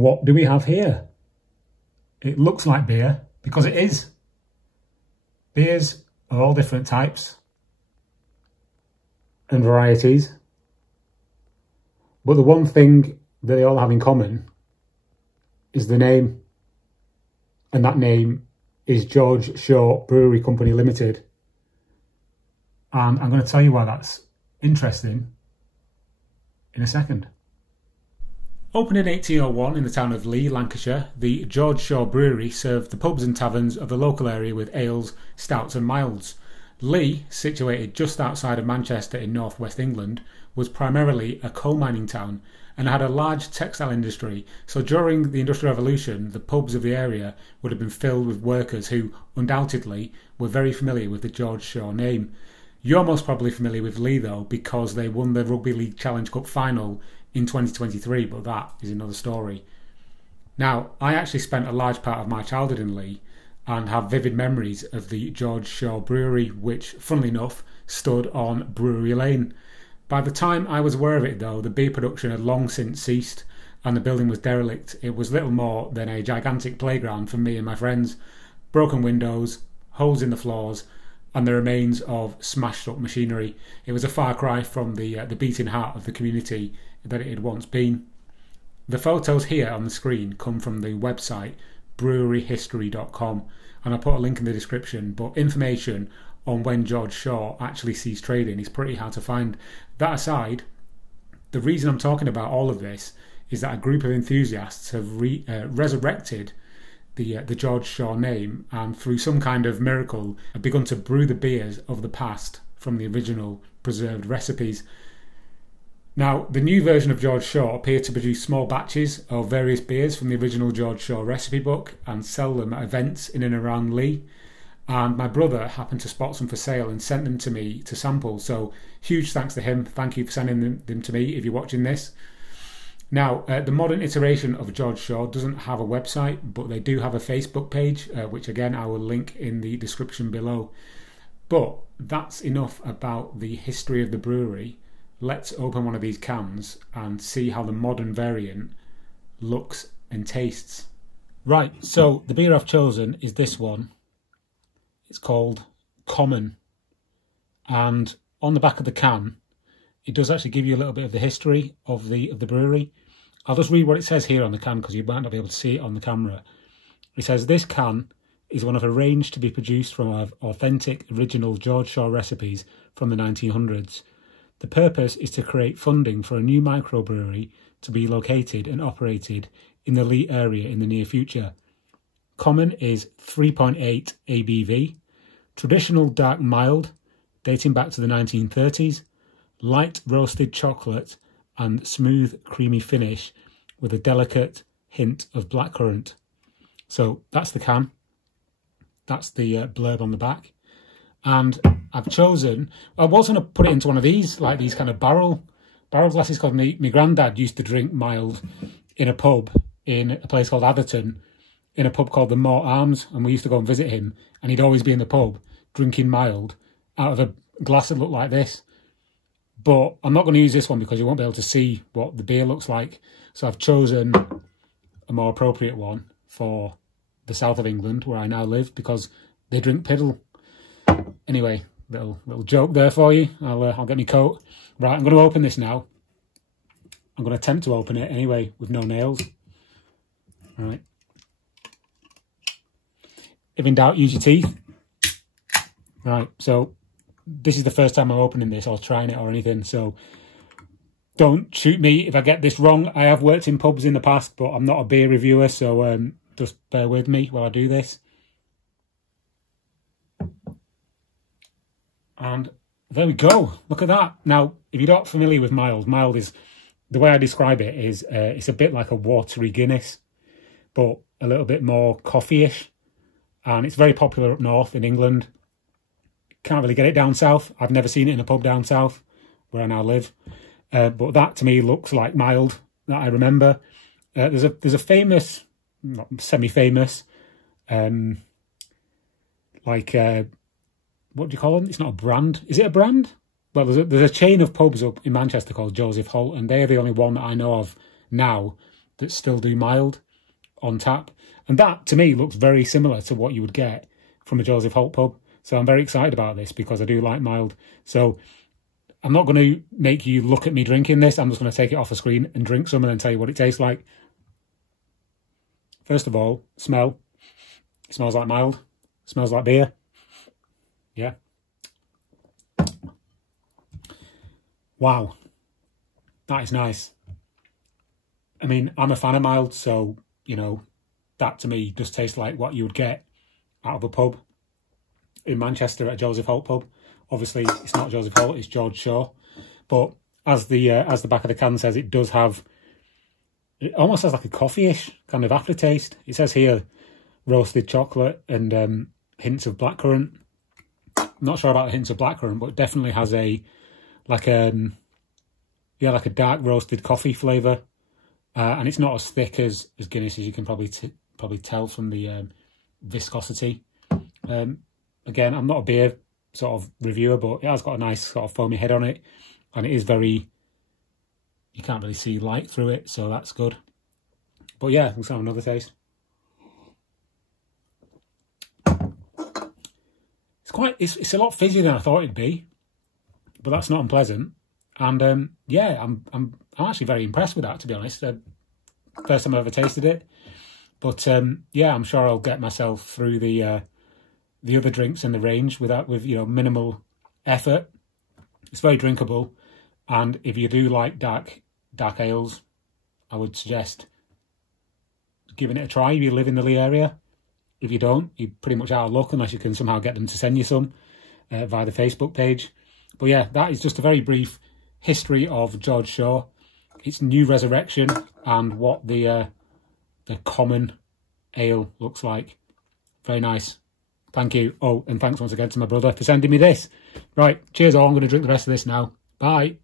what do we have here? It looks like beer, because it is. Beers are all different types and varieties. But the one thing that they all have in common is the name. And that name is George Shaw Brewery Co Ltd. And I'm going to tell you why that's interesting in a second. Opened in 1801 in the town of Lee, Lancashire, the George Shaw Brewery served the pubs and taverns of the local area with ales, stouts and milds. Lee, situated just outside of Manchester in northwest England, was primarily a coal mining town and had a large textile industry, so during the Industrial Revolution the pubs of the area would have been filled with workers who, undoubtedly, were very familiar with the George Shaw name. You're most probably familiar with Lee though, because they won the Rugby League Challenge Cup final in 2023, but that is another story. Now, I actually spent a large part of my childhood in Lee and have vivid memories of the George Shaw Brewery, which, funnily enough, stood on Brewery Lane. By the time I was aware of it though, the beer production had long since ceased and the building was derelict. It was little more than a gigantic playground for me and my friends. Broken windows, holes in the floors, and the remains of smashed up machinery. It was a far cry from the beating heart of the community that it had once been. The photos here on the screen come from the website breweryhistory.com, and I'll put a link in the description, but information on when George Shaw actually ceased trading is pretty hard to find. That aside, the reason I'm talking about all of this is that a group of enthusiasts have resurrected the George Shaw name, and through some kind of miracle have begun to brew the beers of the past from the original preserved recipes. Now, the new version of George Shaw appear to produce small batches of various beers from the original George Shaw recipe book and sell them at events in and around Lee. And my brother happened to spot some for sale and sent them to me to sample, so huge thanks to him. Thank you for sending them to me if you're watching this. Now, the modern iteration of George Shaw doesn't have a website, but they do have a Facebook page, which again I will link in the description below. But that's enough about the history of the brewery. Let's open one of these cans and see how the modern variant looks and tastes. Right, so the beer I've chosen is this one. It's called Common, and on the back of the can it does actually give you a little bit of the history of the brewery. I'll just read what it says here on the can because you might not be able to see it on the camera. It says, "This can is one of a range to be produced from authentic original George Shaw recipes from the 1900s. The purpose is to create funding for a new microbrewery to be located and operated in the Lee area in the near future. Common is 3.8 ABV, traditional dark mild, dating back to the 1930s, light roasted chocolate and smooth creamy finish with a delicate hint of blackcurrant." So that's the can. That's the blurb on the back. And I've chosen, I was going to put it into one of these, like these kind of barrel glasses, because my granddad used to drink mild in a pub in a place called Atherton, in a pub called the Mort Arms, and we used to go and visit him, and he'd always be in the pub drinking mild out of a glass that looked like this. But I'm not going to use this one because you won't be able to see what the beer looks like. So I've chosen a more appropriate one for the south of England, where I now live, because they drink piddle. Anyway, little joke there for you. I'll get my coat. Right, I'm going to open this now. I'm going to attempt to open it anyway with no nails. All right. If in doubt, use your teeth. Right, so this is the first time I'm opening this or trying it or anything, so don't shoot me if I get this wrong. I have worked in pubs in the past, but I'm not a beer reviewer, so just bear with me while I do this. And there we go. Look at that. Now, if you're not familiar with mild is, the way I describe it is, it's a bit like a watery Guinness, but a little bit more coffee-ish. And it's very popular up north in England. Can't really get it down south. I've never seen it in a pub down south, where I now live. But that to me looks like mild, that I remember. There's a famous, not semi-famous, what do you call them? It's not a brand. Is it a brand? Well, there's a chain of pubs up in Manchester called Joseph Holt, and they're the only one that I know of now that still do mild on tap. And that, to me, looks very similar to what you would get from a Joseph Holt pub. So I'm very excited about this because I do like mild. So I'm not going to make you look at me drinking this. I'm just going to take it off the screen and drink some and then tell you what it tastes like. First of all, smell. It smells like mild. It smells like beer. Yeah. Wow. That is nice. I mean, I'm a fan of mild, so, you know, that to me does taste like what you would get out of a pub in Manchester at Joseph Holt pub. Obviously, it's not Joseph Holt, it's George Shaw. But as the back of the can says, it does have, it almost has like a coffee-ish kind of aftertaste. It says here, roasted chocolate and hints of blackcurrant. I'm not sure about the hints of blackcurrant, but it definitely has a, like a dark roasted coffee flavour. And it's not as thick as Guinness, as you can probably tell from the viscosity. Again, I'm not a beer sort of reviewer, but it has got a nice sort of foamy head on it, and it is very, you can't really see light through it, so that's good. But yeah, let's have another taste. It's a lot fizzier than I thought it'd be, but that's not unpleasant. And yeah, I'm actually very impressed with that, to be honest. First time I ever tasted it, but yeah, I'm sure I'll get myself through the other drinks in the range with you know, minimal effort. It's very drinkable, and if you do like dark ales, I would suggest giving it a try if you live in the Lee area. If you don't, you're pretty much out of luck unless you can somehow get them to send you some via the Facebook page. But yeah, that is just a very brief history of George Shaw, its new resurrection, and what the common ale looks like. Very nice. Thank you. Oh, and thanks once again to my brother for sending me this. Right, cheers all. I'm going to drink the rest of this now. Bye.